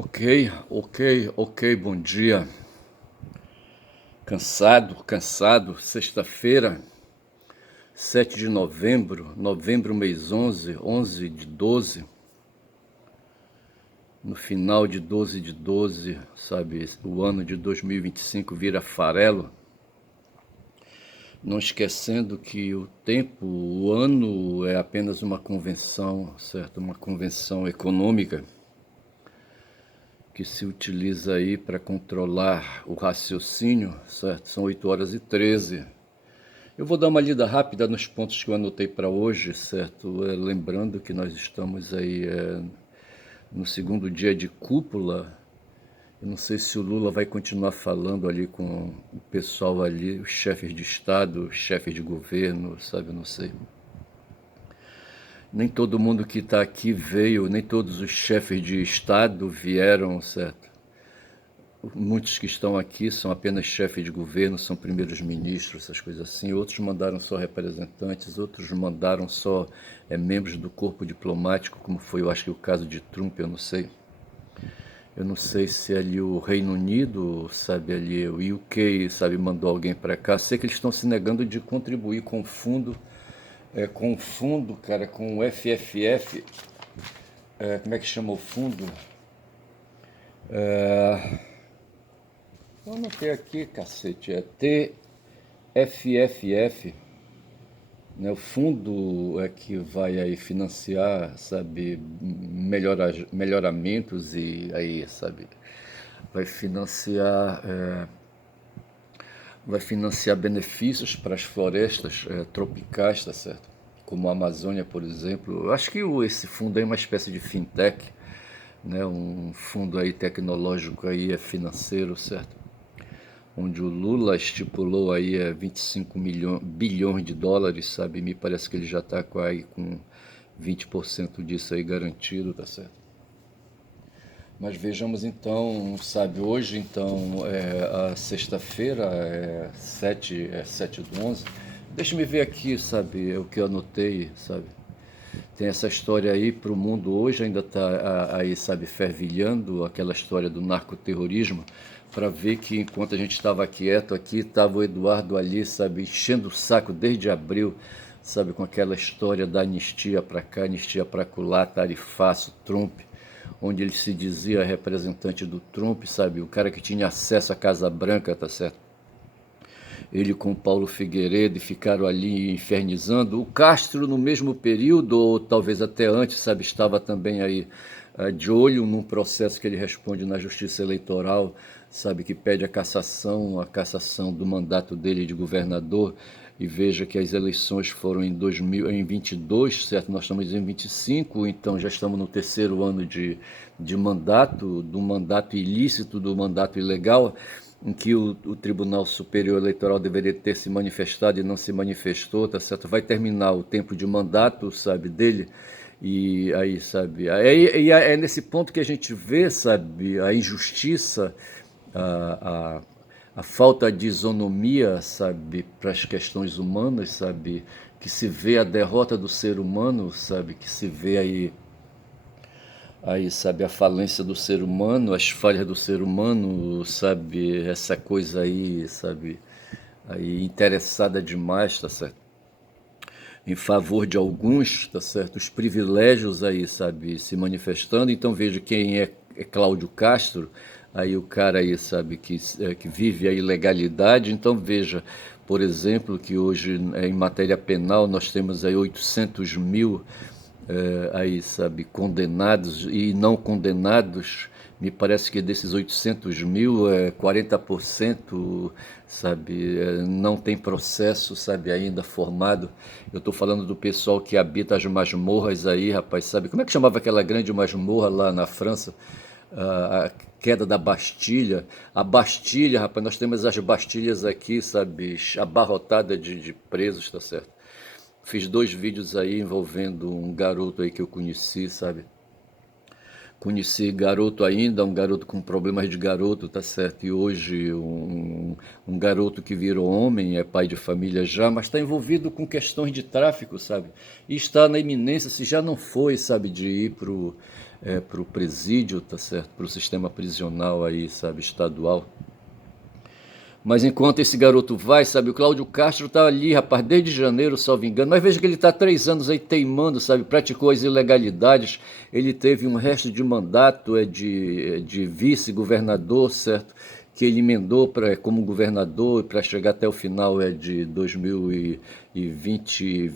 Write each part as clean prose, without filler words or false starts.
Ok, bom dia. Cansado, sexta-feira, 7 de novembro mês 11 de 12, no final de 12 de 12, sabe, o ano de 2025 vira farelo, não esquecendo que o ano é apenas uma convenção, certo? Uma convenção econômica, que se utiliza aí para controlar o raciocínio, certo? São 8h13. Eu vou dar uma lida rápida nos pontos que eu anotei para hoje, certo? Lembrando que nós estamos aí no segundo dia de cúpula. Eu não sei se o Lula vai continuar falando ali com o pessoal ali, os chefes de Estado, os chefes de governo, sabe? Eu não sei. Nem todo mundo que está aqui veio, nem todos os chefes de Estado vieram, certo? Muitos que estão aqui são apenas chefes de governo, são primeiros ministros, essas coisas assim. Outros mandaram só representantes, outros mandaram só membros do corpo diplomático, como foi, eu acho que o caso de Trump, eu não sei. Eu não sei se ali o Reino Unido, sabe, ali o UK, sabe, mandou alguém para cá. Sei que eles estão se negando de contribuir com o fundo, cara, com o FFF. Como é que chama o fundo? Eu anotei aqui, cacete, é TFFF, né? O fundo é que vai aí financiar, sabe, melhoramentos e aí, sabe, vai financiar, vai financiar benefícios para as florestas tropicais, tá certo? Como a Amazônia, por exemplo. Eu acho que esse fundo aí é uma espécie de fintech, né? Um fundo aí tecnológico aí financeiro, certo? Onde o Lula estipulou aí 25 bilhões de dólares, sabe? Me parece que ele já está com 20% disso aí garantido, tá certo? Mas vejamos então, sabe, hoje então a sexta-feira, 7 do 11. Deixa-me ver aqui, sabe, o que eu anotei, sabe? Tem essa história aí para o mundo hoje, ainda está aí, sabe, fervilhando aquela história do narcoterrorismo, para ver que enquanto a gente estava quieto aqui, estava o Eduardo ali, sabe, enchendo o saco desde abril, sabe, com aquela história da anistia para cá, anistia para colar, tarifaço, Trump, onde ele se dizia representante do Trump, sabe, o cara que tinha acesso à Casa Branca, tá certo? Ele com Paulo Figueiredo ficaram ali infernizando. O Castro, no mesmo período, ou talvez até antes, sabe, estava também aí de olho num processo que ele responde na Justiça Eleitoral, sabe, que pede a cassação do mandato dele de governador. E veja que as eleições foram em 2022, certo? Nós estamos em 25, então já estamos no terceiro ano de mandato, do mandato ilícito, do mandato ilegal, em que o Tribunal Superior Eleitoral deveria ter se manifestado e não se manifestou, tá certo? Vai terminar o tempo de mandato, sabe, dele, e aí, sabe, é nesse ponto que a gente vê, sabe, a injustiça, a, a, a falta de isonomia, sabe, para as questões humanas, sabe, que se vê a derrota do ser humano, sabe, que se vê aí, sabe, a falência do ser humano, as falhas do ser humano, sabe, essa coisa aí, sabe, aí interessada demais, tá certo? Em favor de alguns, tá certo? Os privilégios aí, sabe, se manifestando. Então veja quem é Cláudio Castro, aí o cara aí, sabe, que vive a ilegalidade. Então veja, por exemplo, que hoje em matéria penal nós temos aí 800 mil aí, sabe, condenados e não condenados. Me parece que desses 800 mil, 40%, sabe, não tem processo, sabe, ainda formado. Eu estou falando do pessoal que habita as masmorras aí, rapaz, sabe? Como é que chamava aquela grande masmorra lá na França? A queda da Bastilha. A Bastilha, rapaz, nós temos as Bastilhas aqui, sabe, abarrotada de presos, tá certo? Fiz 2 vídeos aí envolvendo um garoto aí que eu conheci, sabe? Conheci garoto ainda, um garoto com problemas de garoto, tá certo? E hoje um garoto que virou homem, é pai de família já, mas está envolvido com questões de tráfico, sabe? E está na iminência, se já não foi, sabe, de ir para o presídio, tá certo? Para o sistema prisional aí, sabe, estadual. Mas enquanto esse garoto vai, sabe, o Cláudio Castro tá ali, rapaz, desde janeiro, salvo engano, mas veja que ele tá há 3 anos aí teimando, sabe, praticou as ilegalidades, ele teve um resto de mandato de vice-governador, certo, que ele emendou como governador para chegar até o final de 2020,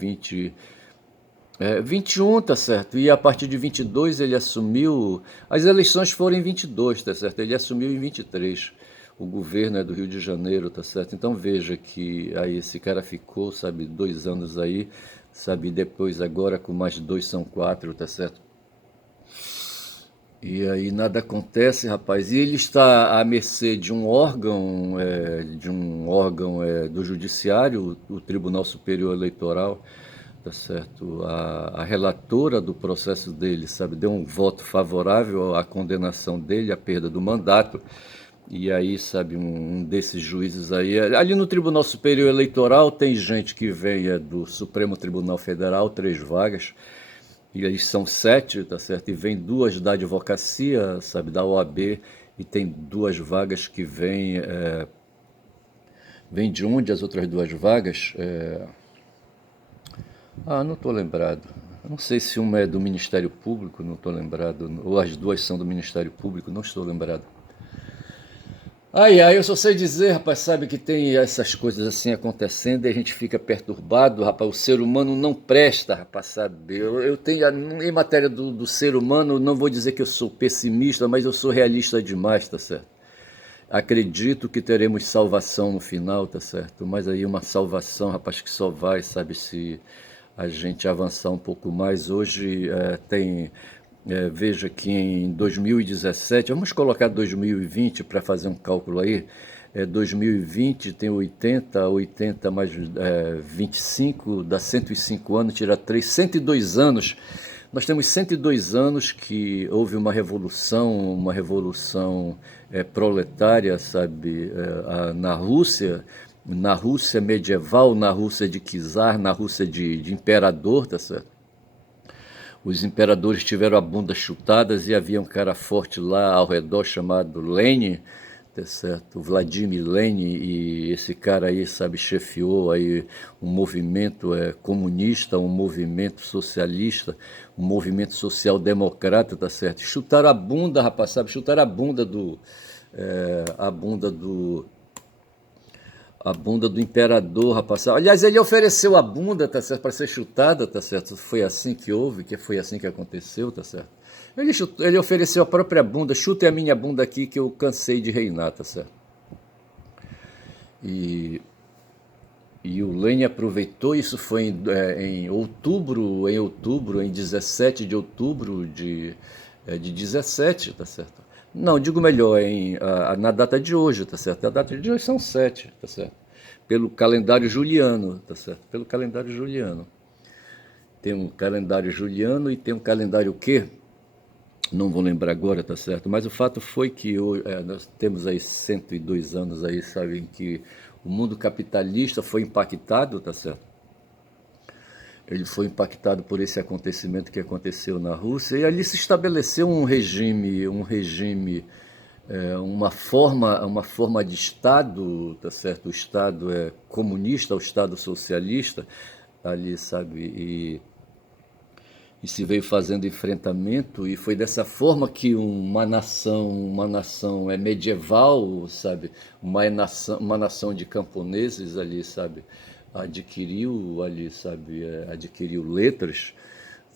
21, tá certo, e a partir de 22 ele assumiu, as eleições foram em 22, tá certo, ele assumiu em 23, o governo é do Rio de Janeiro, tá certo? Então veja que aí esse cara ficou, sabe, 2 anos aí, sabe, depois agora com mais 2 são 4, tá certo? E aí nada acontece, rapaz. E ele está à mercê de um órgão do judiciário, o Tribunal Superior Eleitoral, tá certo? A relatora do processo dele, sabe, deu um voto favorável à condenação dele, à perda do mandato. E aí, sabe, um desses juízes aí, ali no Tribunal Superior Eleitoral tem gente que vem do Supremo Tribunal Federal, 3 vagas, e aí são 7, tá certo? E vem 2 da advocacia, sabe, da OAB, e tem 2 vagas que vem de onde as outras 2 vagas? Não estou lembrado. Não sei se uma é do Ministério Público, não estou lembrado, ou as 2 são do Ministério Público, não estou lembrado. Eu só sei dizer, rapaz, sabe que tem essas coisas assim acontecendo e a gente fica perturbado, rapaz, o ser humano não presta, rapaz, sabe? Eu tenho, em matéria do ser humano, não vou dizer que eu sou pessimista, mas eu sou realista demais, tá certo? Acredito que teremos salvação no final, tá certo? Mas aí uma salvação, rapaz, que só vai, sabe, se a gente avançar um pouco mais. Hoje veja que em 2017, vamos colocar 2020 para fazer um cálculo aí, 2020 tem 80 mais 25, dá 105 anos, tira 3, 102 anos. Nós temos 102 anos que houve uma revolução proletária, sabe, na Rússia medieval, na Rússia de czar, na Rússia de imperador, tá certo? Os imperadores tiveram a bunda chutadas e havia um cara forte lá ao redor chamado Lenin, tá certo? Vladimir Lenin, e esse cara aí, sabe, chefiou aí um movimento comunista, um movimento socialista, um movimento social-democrata, tá certo? Chutaram a bunda, rapaz, sabe? Chutaram a bunda do imperador, rapaz. Aliás, ele ofereceu a bunda, tá certo, para ser chutada, tá certo? Foi assim que houve, que foi assim que aconteceu, tá certo? Ele ofereceu a própria bunda, chutem a minha bunda aqui que eu cansei de reinar, tá certo? E o Lenin aproveitou, isso foi em outubro, em 17 de outubro de 17, tá certo? Não, digo melhor, na data de hoje, tá certo? A data de hoje são 7, tá certo? Pelo calendário juliano, tá certo? Pelo calendário juliano. Tem um calendário juliano e tem um calendário o quê? Não vou lembrar agora, tá certo? Mas o fato foi que nós temos aí 102 anos aí, sabe, em que o mundo capitalista foi impactado, tá certo? Ele foi impactado por esse acontecimento que aconteceu na Rússia e ali se estabeleceu uma forma de Estado, tá certo? O Estado é comunista, o Estado socialista, ali, sabe? E se veio fazendo enfrentamento e foi dessa forma que uma nação medieval, sabe, uma nação de camponeses ali, sabe, adquiriu letras,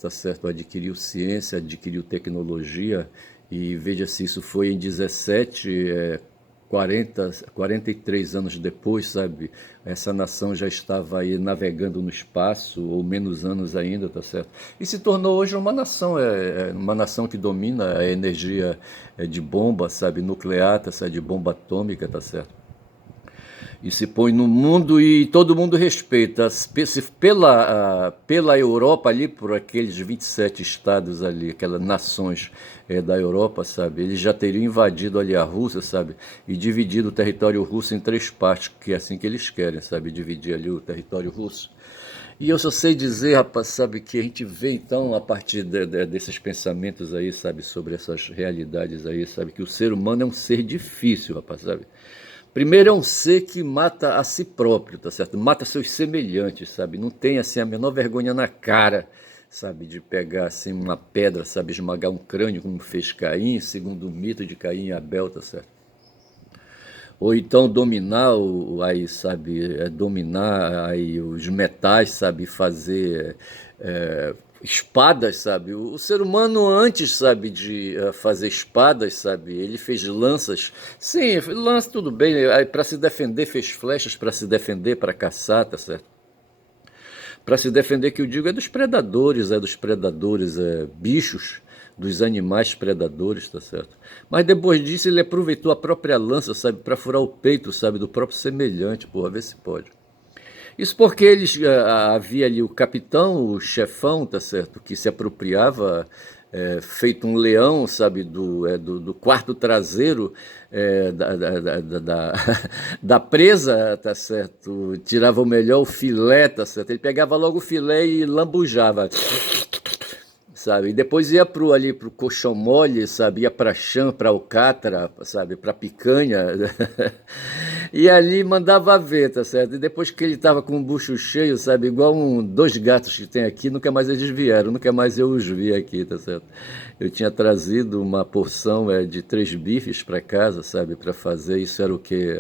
tá certo, adquiriu ciência, adquiriu tecnologia e veja se isso foi em 17, 43 anos depois, sabe, essa nação já estava aí navegando no espaço, ou menos anos ainda, tá certo? E se tornou hoje uma nação que domina a energia de bomba, sabe, nuclear, tá certo? De bomba atômica, tá certo? E se põe no mundo e todo mundo respeita. Pela Europa ali, por aqueles 27 estados ali, aquelas nações da Europa, sabe? Eles já teriam invadido ali a Rússia, sabe? E dividido o território russo em 3 partes, que é assim que eles querem, sabe? Dividir ali o território russo. E eu só sei dizer, rapaz, sabe, que a gente vê então, a partir desses pensamentos aí, sabe, sobre essas realidades aí, sabe, que o ser humano é um ser difícil, rapaz, sabe. Primeiro é um ser que mata a si próprio, tá certo? Mata seus semelhantes, sabe? Não tem assim a menor vergonha na cara, sabe, de pegar assim uma pedra, sabe, esmagar um crânio como fez Caim, segundo o mito de Caim e Abel, tá certo? Ou então dominar aí, sabe, dominar aí os metais, sabe, fazer espadas, sabe. O ser humano antes, sabe, de fazer espadas, sabe, ele fez lanças. Sim, lança tudo bem, para se defender fez flechas para se defender, para caçar, tá certo? Para se defender, que eu digo, é dos predadores, bichos, dos animais predadores, tá certo? Mas depois disso ele aproveitou a própria lança, sabe, para furar o peito, sabe, do próprio semelhante, porra, vê se pode. Isso porque eles havia ali o capitão, o chefão, tá certo, que se apropriava feito um leão, sabe, do quarto traseiro da presa, tá certo, tirava o melhor, o filé, tá certo, ele pegava logo o filé e lambujava, sabe? E depois ia pro colchão mole, sabe? Ia pra chã, pra alcatra, sabe? Pra picanha. E ali mandava ver, tá certo? E depois que ele tava com o bucho cheio, sabe? Igual dois gatos que tem aqui, nunca mais eles vieram, nunca mais eu os vi aqui, tá certo? Eu tinha trazido uma porção de 3 bifes para casa, sabe? Para fazer, isso era o quê?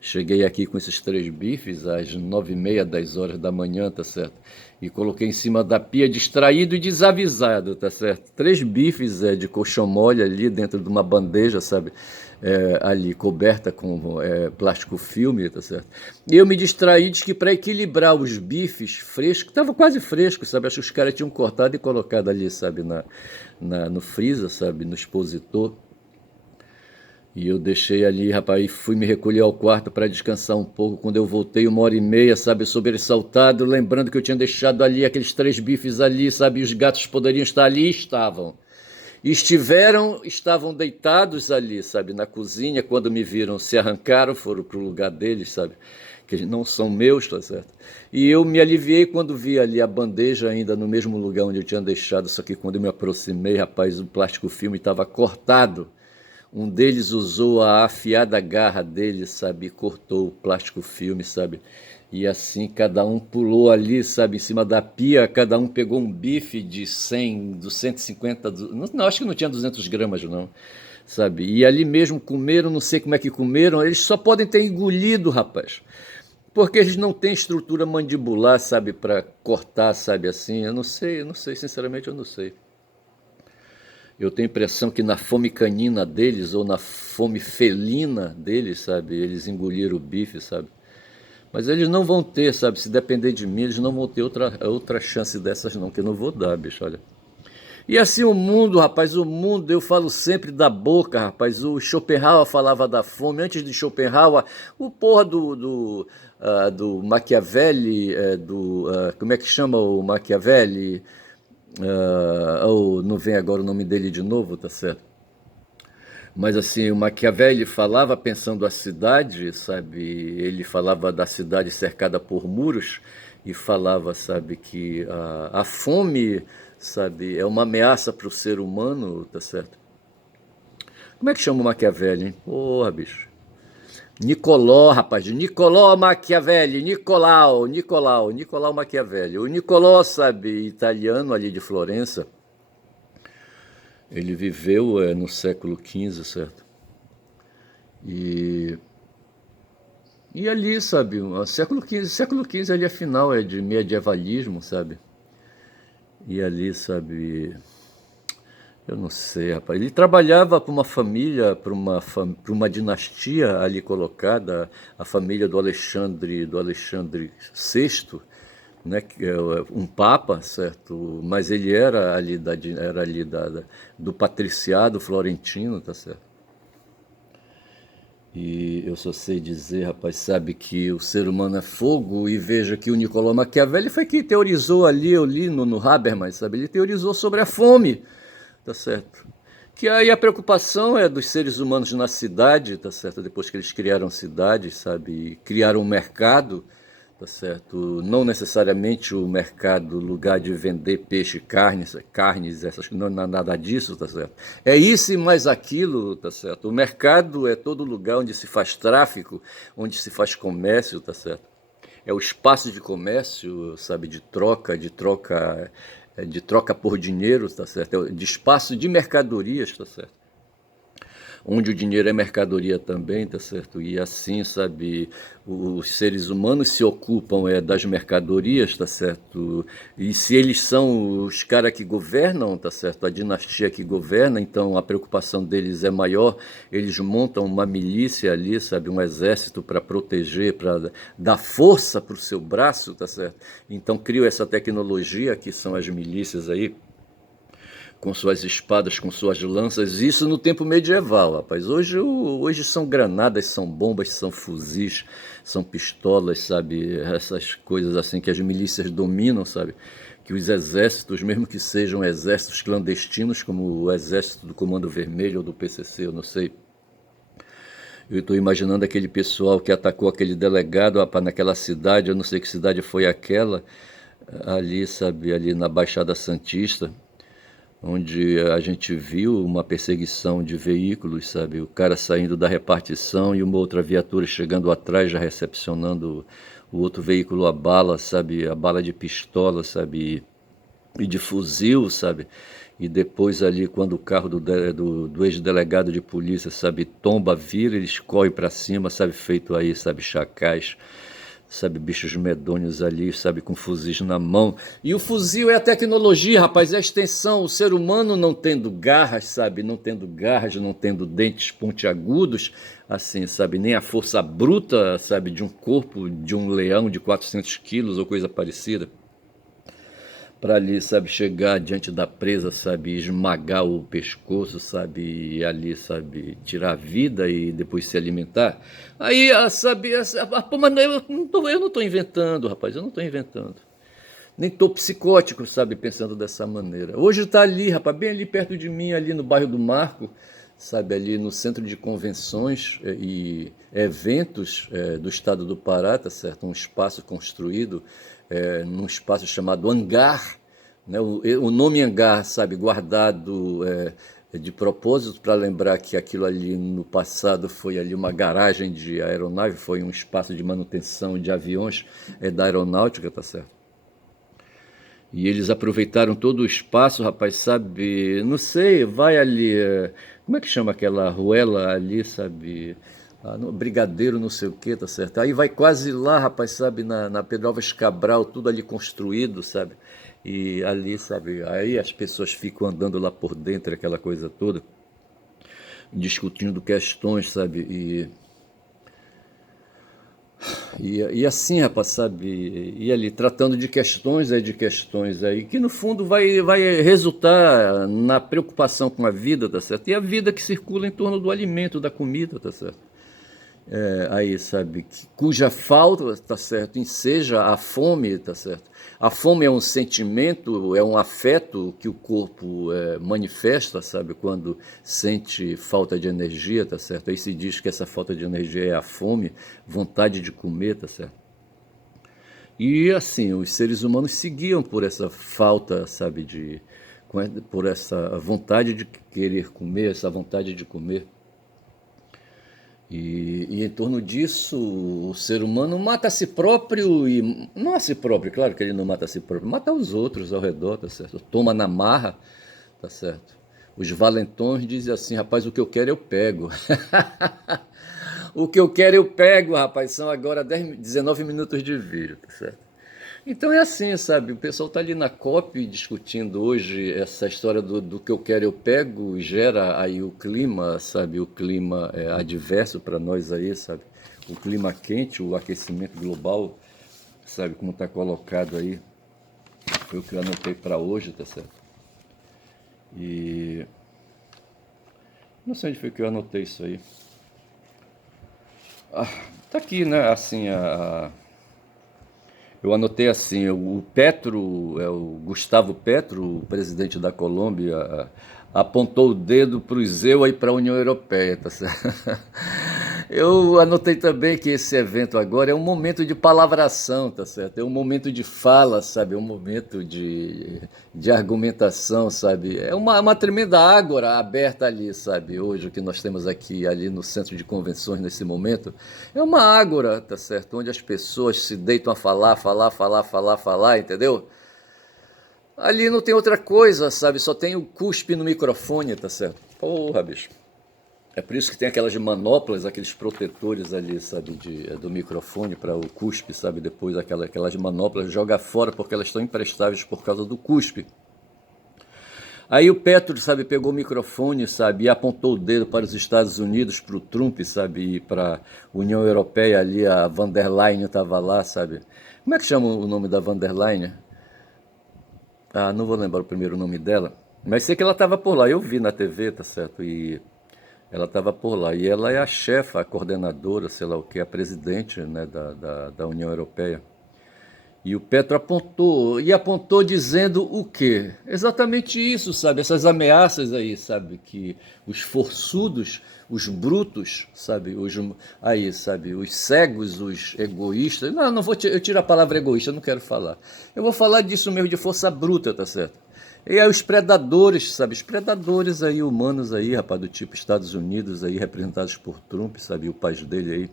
Cheguei aqui com esses 3 bifes às 9h30, 10 horas da manhã, tá certo? E coloquei em cima da pia, distraído e desavisado, tá certo? 3 bifes de colchão mole ali dentro de uma bandeja, sabe? Ali coberta com plástico filme, tá certo? E eu me distraí, diz que para equilibrar os bifes frescos, tava quase fresco, sabe? Acho que os caras tinham cortado e colocado ali, sabe? No freezer, sabe? No expositor. E eu deixei ali, rapaz, e fui me recolher ao quarto para descansar um pouco. Quando eu voltei, 1h30, sabe, sobressaltado, lembrando que eu tinha deixado ali aqueles 3 bifes ali, sabe, e os gatos poderiam estar ali, e estavam. E estavam deitados ali, sabe, na cozinha. Quando me viram, se arrancaram, foram para o lugar deles, sabe, que eles não são meus, tá certo? E eu me aliviei quando vi ali a bandeja ainda no mesmo lugar onde eu tinha deixado, só que quando eu me aproximei, rapaz, o plástico filme estava cortado. Um deles usou a afiada garra dele, sabe, e cortou o plástico filme, sabe. E assim cada um pulou ali, sabe, em cima da pia, cada um pegou um bife de 100, dos 150, não, acho que não tinha 200 gramas não, sabe. E ali mesmo comeram, não sei como é que comeram, eles só podem ter engolido, rapaz. Porque eles não têm estrutura mandibular, sabe, para cortar, sabe, assim. Eu não sei, sinceramente eu não sei. Eu tenho a impressão que na fome canina deles ou na fome felina deles, sabe, eles engoliram o bife, sabe. Mas eles não vão ter, sabe, se depender de mim, eles não vão ter outra chance dessas não, que eu não vou dar, bicho, olha. E assim o mundo, rapaz, o mundo, eu falo sempre da boca, rapaz. O Schopenhauer falava da fome. Antes de Schopenhauer, o porra do Machiavelli, como é que chama o Machiavelli? Não vem agora o nome dele de novo, tá certo? Mas assim, o Machiavelli falava pensando a cidade, sabe? Ele falava da cidade cercada por muros e falava, sabe, que a fome, sabe, é uma ameaça para o ser humano, tá certo? Como é que chama o Machiavelli, hein? Porra, bicho. Nicolò, rapaz, Nicolò Machiavelli, Nicolau Machiavelli. O Nicolò, sabe, italiano ali de Florença, ele viveu no século XV, certo? E, e ali, sabe, o século XV ali afinal é de medievalismo, sabe? E ali, sabe, eu não sei, rapaz. Ele trabalhava para uma família, para uma dinastia ali colocada, a família do Alexandre VI, né, que é um papa, certo? Mas ele era ali do patriciado florentino, tá certo? E eu só sei dizer, rapaz, sabe que o ser humano é fogo, e veja que o Nicolau Maquiavelli foi quem teorizou ali, eu li no Habermas, sabe? Ele teorizou sobre a fome, tá certo? Que aí a preocupação é dos seres humanos na cidade, tá certo? Depois que eles criaram cidades, sabe? E criaram um mercado, tá certo? Não necessariamente o mercado, lugar de vender peixe, carnes, essas não é nada disso, tá certo? É isso e mais aquilo, tá certo? O mercado é todo lugar onde se faz tráfico, onde se faz comércio, tá certo? É o espaço de comércio, sabe, de troca por dinheiro, tá certo? De espaço de mercadorias, tá certo? Onde o dinheiro é mercadoria também, tá certo? E assim, sabe, os seres humanos se ocupam das mercadorias, tá certo? E se eles são os caras que governam, tá certo? A dinastia que governa, então a preocupação deles é maior, eles montam uma milícia ali, sabe, um exército para proteger, para dar força para o seu braço, tá certo? Então criam essa tecnologia que são as milícias aí, com suas espadas, com suas lanças, isso no tempo medieval, rapaz. Hoje são granadas, são bombas, são fuzis, são pistolas, sabe? Essas coisas assim que as milícias dominam, sabe? Que os exércitos, mesmo que sejam exércitos clandestinos, como o exército do Comando Vermelho ou do PCC, eu não sei. Eu estou imaginando aquele pessoal que atacou aquele delegado, rapaz, naquela cidade, eu não sei que cidade foi aquela, ali, sabe, ali na Baixada Santista, onde a gente viu uma perseguição de veículos, sabe? O cara saindo da repartição e uma outra viatura chegando atrás, já recepcionando o outro veículo a bala, sabe? A bala de pistola, sabe? E de fuzil, sabe? E depois ali, quando o carro do ex-delegado de polícia, sabe, tomba, vira, eles correm para cima, sabe, feito aí, sabe, chacais, sabe, bichos medonhos ali, sabe, com fuzis na mão. E o fuzil é a tecnologia, rapaz, é a extensão. O ser humano não tendo garras, sabe, não tendo garras, não tendo dentes pontiagudos, assim, sabe, nem a força bruta, sabe, de um corpo de um leão de 400 quilos ou coisa parecida, para ali, sabe, chegar diante da presa, sabe, esmagar o pescoço, sabe, e ali, sabe, tirar a vida e depois se alimentar. Aí, sabe, pô, mas eu não tô inventando, rapaz, eu não tô inventando. Nem tô psicótico, sabe, pensando dessa maneira. Hoje tá ali, rapaz, bem ali perto de mim, ali no bairro do Marco, sabe, ali no centro de convenções e eventos do estado do Pará, tá certo? Um espaço construído num espaço chamado Hangar, né? O nome Hangar, sabe, guardado de propósito para lembrar que aquilo ali no passado foi ali uma garagem de aeronave, foi um espaço de manutenção de aviões da aeronáutica, tá certo? E eles aproveitaram todo o espaço, rapaz, sabe? Não sei, vai ali. Como é que chama aquela ruela ali, sabe? No Brigadeiro, não sei o que, tá certo? Aí vai quase lá, rapaz, sabe? Na Pedro Álvares Cabral, tudo ali construído, sabe? E ali, sabe? Aí as pessoas ficam andando lá por dentro, aquela coisa toda, discutindo questões, sabe? E assim, rapaz, sabe? E ali, tratando de questões aí, que no fundo vai resultar na preocupação com a vida, tá certo? E a vida que circula em torno do alimento, da comida, tá certo? Aí, sabe, cuja falta, tá certo, enseja a fome, tá certo? A fome é um sentimento, é um afeto que o corpo manifesta, sabe, quando sente falta de energia, tá certo? Aí se diz que essa falta de energia é a fome, vontade de comer, tá certo? E assim, os seres humanos seguiam por essa falta, sabe, por essa vontade de querer comer, essa vontade de comer. E em torno disso, o ser humano mata a si próprio e não a si próprio, claro que ele não mata a si próprio, mata os outros ao redor, tá certo? Toma na marra, tá certo? Os valentões dizem assim, rapaz, o que eu quero eu pego. O que eu quero eu pego, rapaz. São agora 19 minutos de vídeo, tá certo? Então é assim, sabe? O pessoal está ali na COP discutindo hoje essa história do que eu quero eu pego, gera aí o clima, sabe? O clima adverso para nós aí, sabe? O clima quente, o aquecimento global, sabe? Como está colocado aí. Foi o que eu anotei para hoje, tá certo? E não sei onde foi que eu anotei isso aí. Tá aqui, né? Assim, eu anotei assim, o Petro, o Gustavo Petro, o presidente da Colômbia, apontou o dedo para o EU e para a União Europeia, tá certo? Eu anotei também que esse evento agora é um momento de palavração, tá certo? É um momento de fala, sabe? É um momento de argumentação, sabe? É uma tremenda ágora aberta ali, sabe? Hoje, o que nós temos aqui, ali no centro de convenções, nesse momento, é uma ágora, tá certo? Onde as pessoas se deitam a falar, falar, falar, falar, falar, entendeu? Ali não tem outra coisa, sabe? Só tem o cuspe no microfone, tá certo? Porra, bicho. É por isso que tem aquelas manoplas, aqueles protetores ali, sabe, do microfone para o cuspe, sabe? Depois aquelas manoplas joga fora porque elas estão imprestáveis por causa do cuspe. Aí o Petro, sabe, pegou o microfone, sabe, e apontou o dedo para os Estados Unidos, para o Trump, sabe, e para a União Europeia ali, a Van der Leyen estava lá, sabe. Como é que chama o nome da Van der Leyen? Ah, não vou lembrar o primeiro nome dela, mas sei que ela estava por lá, eu vi na TV, tá certo, e ela estava por lá. E ela é a chefa, a coordenadora, sei lá o que, a presidente, né, da União Europeia. E o Petro apontou, e apontou dizendo o quê? Exatamente isso, sabe? Essas ameaças aí, sabe? Que os forçudos, os brutos, sabe? Aí, sabe? Os cegos, os egoístas. Não, não vou, eu tiro a palavra egoísta, eu não quero falar. Eu vou falar disso mesmo, de força bruta, tá certo? E aí os predadores, sabe? Os predadores aí, humanos aí, rapaz, do tipo Estados Unidos aí, representados por Trump, sabe? O país dele aí,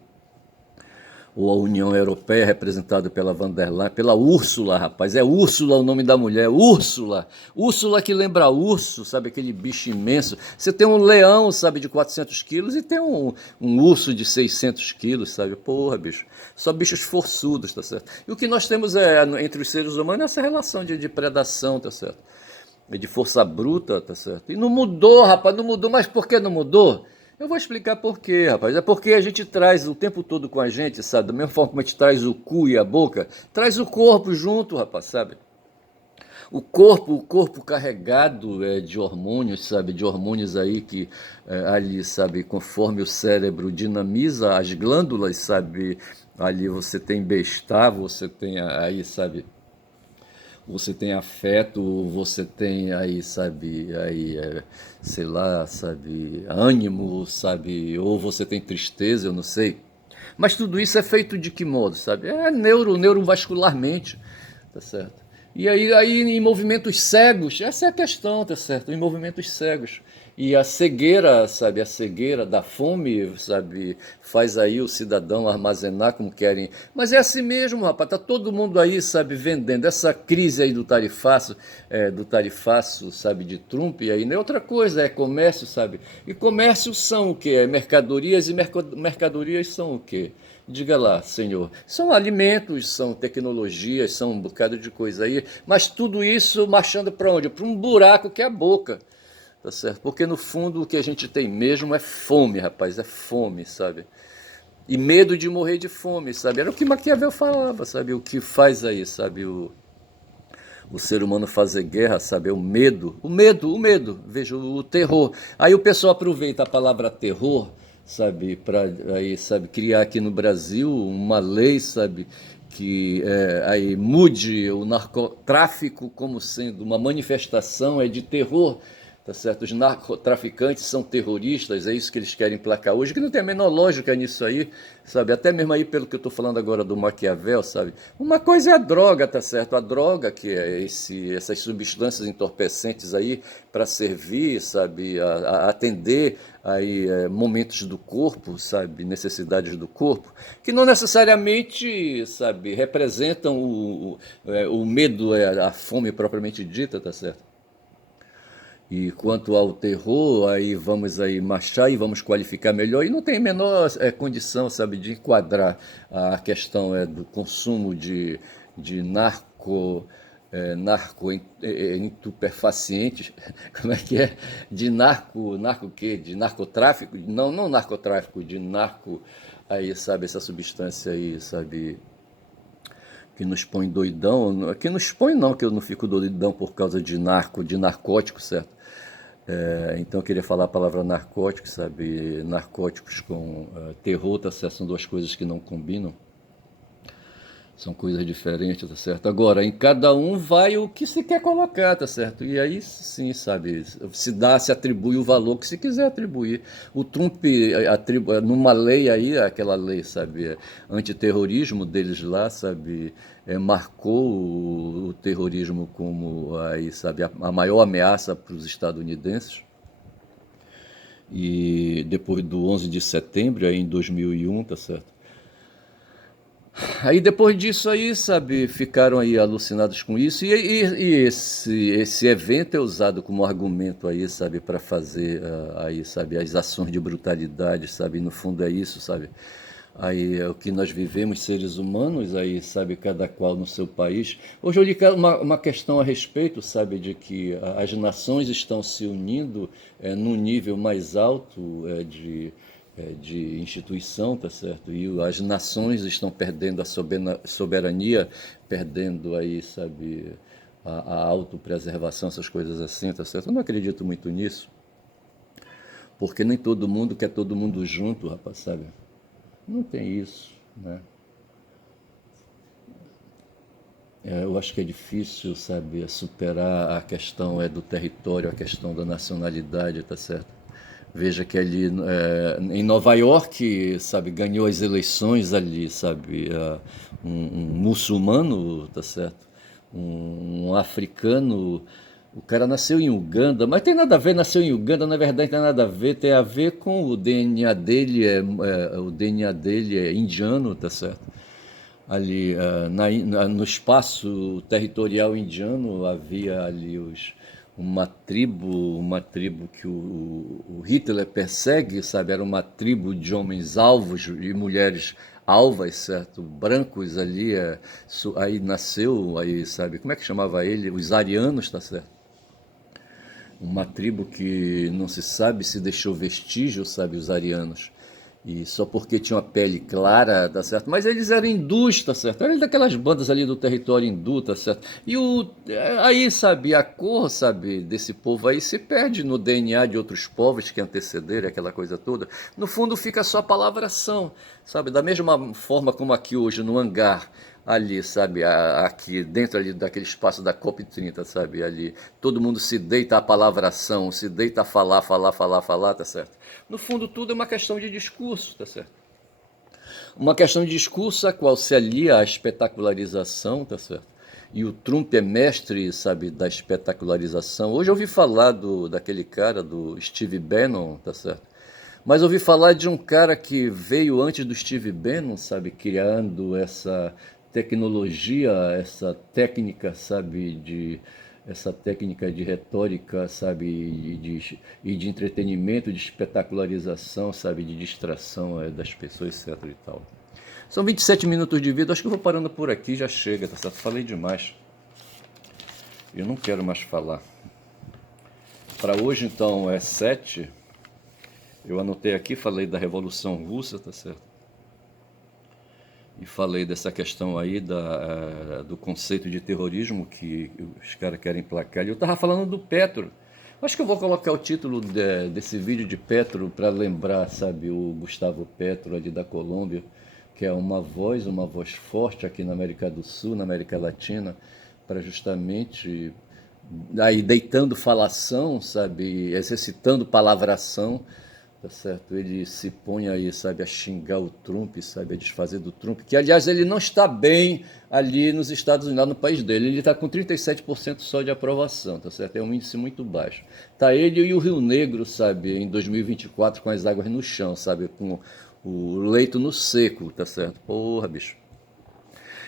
ou a União Europeia, representada pela Van der Leyen, pela Úrsula, rapaz. É Úrsula o nome da mulher, Úrsula. Úrsula que lembra urso, sabe? Aquele bicho imenso. Você tem um leão, sabe, de 400 quilos e tem um urso de 600 quilos, sabe? Porra, bicho. Só bichos forçudos, tá certo? E o que nós temos entre os seres humanos é essa relação de predação, tá certo? De força bruta, tá certo? E não mudou, rapaz, não mudou. Mas por que não mudou? Eu vou explicar por quê, rapaz. É porque a gente traz o tempo todo com a gente, sabe? Da mesma forma como a gente traz o cu e a boca, traz o corpo junto, rapaz, sabe? O corpo carregado de hormônios, sabe? De hormônios aí que ali, sabe? Conforme o cérebro dinamiza as glândulas, sabe? Ali você tem bem-estar, você tem aí, sabe? Você tem afeto, você tem aí, sabe, aí, sei lá, sabe, ânimo, sabe, ou você tem tristeza, eu não sei. Mas tudo isso é feito de que modo, sabe? É neurovascularmente, tá certo? E aí em movimentos cegos, essa é a questão, tá certo? Em movimentos cegos. E a cegueira, sabe, a cegueira da fome, sabe, faz aí o cidadão armazenar como querem. Mas é assim mesmo, rapaz, tá todo mundo aí, sabe, vendendo. Essa crise aí do tarifaço, sabe, de Trump, e aí não é outra coisa, é comércio, sabe? E comércio são o quê? É mercadorias, e mercadorias são o quê? Diga lá, senhor. São alimentos, são tecnologias, são um bocado de coisa aí, mas tudo isso marchando para onde? Para um buraco que é a boca. Tá certo? Porque no fundo o que a gente tem mesmo é fome, rapaz, é fome, sabe? E medo de morrer de fome, sabe? Era o que Maquiavel falava, sabe? O que faz aí, sabe? O ser humano fazer guerra, sabe? É o medo, veja, o terror. Aí o pessoal aproveita a palavra terror, sabe? Para aí, sabe? Criar aqui no Brasil uma lei, sabe? Que aí mude o narcotráfico como sendo uma manifestação de terror, tá certo? Os narcotraficantes são terroristas, é isso que eles querem emplacar hoje, que não tem a menor lógica nisso aí, sabe? Até mesmo aí pelo que eu estou falando agora do Maquiavel, sabe? Uma coisa é a droga, tá certo? A droga, que é essas substâncias entorpecentes aí para servir, sabe? A atender aí momentos do corpo, sabe? Necessidades do corpo, que não necessariamente, sabe? Representam o medo, a fome propriamente dita, tá certo? E quanto ao terror, aí vamos aí marchar e vamos qualificar melhor. E não tem a menor condição, sabe, de enquadrar a questão do consumo de entorpecentes, como é que é? De narco quê? De narcotráfico? Não, não narcotráfico, de narco, aí, sabe, essa substância aí, sabe, que nos põe doidão, que nos põe não, que eu não fico doidão por causa de narcótico, certo? Então eu queria falar a palavra narcótico, sabe? Narcóticos com terror, tá certo? São duas coisas que não combinam. São coisas diferentes, tá certo? Agora, em cada um vai o que se quer colocar, tá certo? E aí sim, sabe, se atribui o valor que se quiser atribuir. O Trump atribui, numa lei aí, aquela lei, sabe, antiterrorismo deles lá, sabe, marcou o terrorismo como aí, sabe, a maior ameaça para os estadunidenses. E depois do 11 de setembro, aí em 2001, tá certo? Aí depois disso aí, sabe, ficaram aí alucinados com isso e esse evento é usado como argumento aí, sabe, para fazer aí, sabe, as ações de brutalidade, sabe, no fundo é isso, sabe. Aí é o que nós vivemos, seres humanos, aí, sabe, cada qual no seu país. Hoje eu li uma questão a respeito, sabe, de que as nações estão se unindo num nível mais alto de instituição, tá certo? E as nações estão perdendo a soberania, perdendo aí, sabe, a autopreservação, essas coisas assim, tá certo? Eu não acredito muito nisso, porque nem todo mundo quer todo mundo junto, rapaz, sabe? Não tem isso, né? Eu acho que é difícil, sabe, superar a questão do território, a questão da nacionalidade, tá certo? Veja que ali em Nova York, sabe, ganhou as eleições ali, sabe, um muçulmano, tá certo? Um africano, o cara nasceu em Uganda, mas tem nada a ver, nasceu em Uganda, na verdade tem nada a ver, tem a ver com o DNA dele, o DNA dele é indiano, tá certo? Ali no espaço territorial indiano havia ali uma tribo que o Hitler persegue, sabe? Era uma tribo de homens alvos e mulheres alvas, certo? Brancos ali, aí nasceu, aí, sabe? Como é que chamava ele? Os arianos, tá certo? Uma tribo que não se sabe se deixou vestígio, sabe, os arianos. E só porque tinha uma pele clara, tá certo? Mas eles eram hindus, tá certo? Eram daquelas bandas ali do território hindu, tá certo? E aí, sabe, a cor, sabe, desse povo aí se perde no DNA de outros povos que antecederam, aquela coisa toda. No fundo fica só a palavração, sabe? Da mesma forma como aqui hoje no hangar, ali, sabe, aqui dentro ali daquele espaço da COP30, sabe, ali, todo mundo se deita à palavração, se deita a falar, falar, falar, falar, tá certo? No fundo tudo é uma questão de discurso, tá certo? Uma questão de discurso a qual se alia à espetacularização, tá certo? E o Trump é mestre, sabe, da espetacularização. Hoje eu ouvi falar daquele cara, do Steve Bannon, tá certo? Mas ouvi falar de um cara que veio antes do Steve Bannon, sabe, criando essa tecnologia, essa técnica de retórica, sabe, e de entretenimento, de espetacularização, sabe, de distração das pessoas, etc e tal. São 27 minutos de vida, acho que eu vou parando por aqui, já chega, tá certo? Falei demais. Eu não quero mais falar. Para hoje, então, é 7. Eu anotei aqui, falei da Revolução Russa, tá certo? E falei dessa questão aí do conceito de terrorismo que os caras querem emplacar. E eu estava falando do Petro. Acho que eu vou colocar o título desse vídeo de Petro para lembrar, sabe, o Gustavo Petro ali da Colômbia, que é uma voz forte aqui na América do Sul, na América Latina, para justamente aí deitando falação, sabe, exercitando palavração, tá certo? Ele se põe aí, sabe, a xingar o Trump, sabe, a desfazer do Trump, que aliás ele não está bem ali nos Estados Unidos, no país dele, ele está com 37% só de aprovação, tá certo? É um índice muito baixo. Tá ele e o Rio Negro, sabe, em 2024 com as águas no chão, sabe, com o leito no seco, tá certo? Porra, bicho.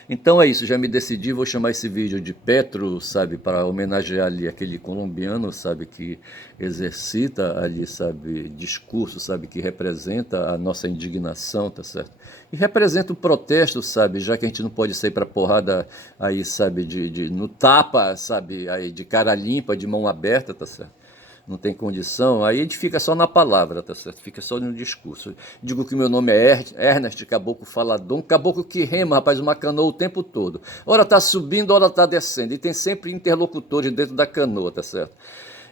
Então é isso, já me decidi, vou chamar esse vídeo de Petro, sabe, para homenagear ali aquele colombiano, sabe, que exercita ali, sabe, discurso, sabe, que representa a nossa indignação, tá certo? E representa o protesto, sabe, já que a gente não pode sair para porrada aí, sabe, no tapa, sabe, aí de cara limpa, de mão aberta, tá certo? Não tem condição, aí a gente fica só na palavra, tá certo? Fica só no discurso. Digo que meu nome é Ernest Caboclo Falador, um caboclo que rema, rapaz, uma canoa o tempo todo. Ora tá subindo, ora tá descendo, e tem sempre interlocutores dentro da canoa, tá certo?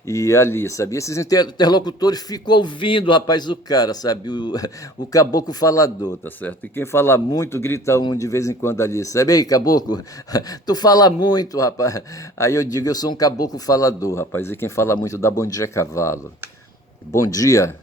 e ali, sabe? Esses interlocutores ficam ouvindo, rapaz, o cara, sabe? O caboclo falador, tá certo? E quem fala muito, grita um de vez em quando ali, sabe? Ei, caboclo, tu fala muito, rapaz. Aí eu digo, eu sou um caboclo falador, rapaz, e quem fala muito dá bom dia a cavalo. Bom dia.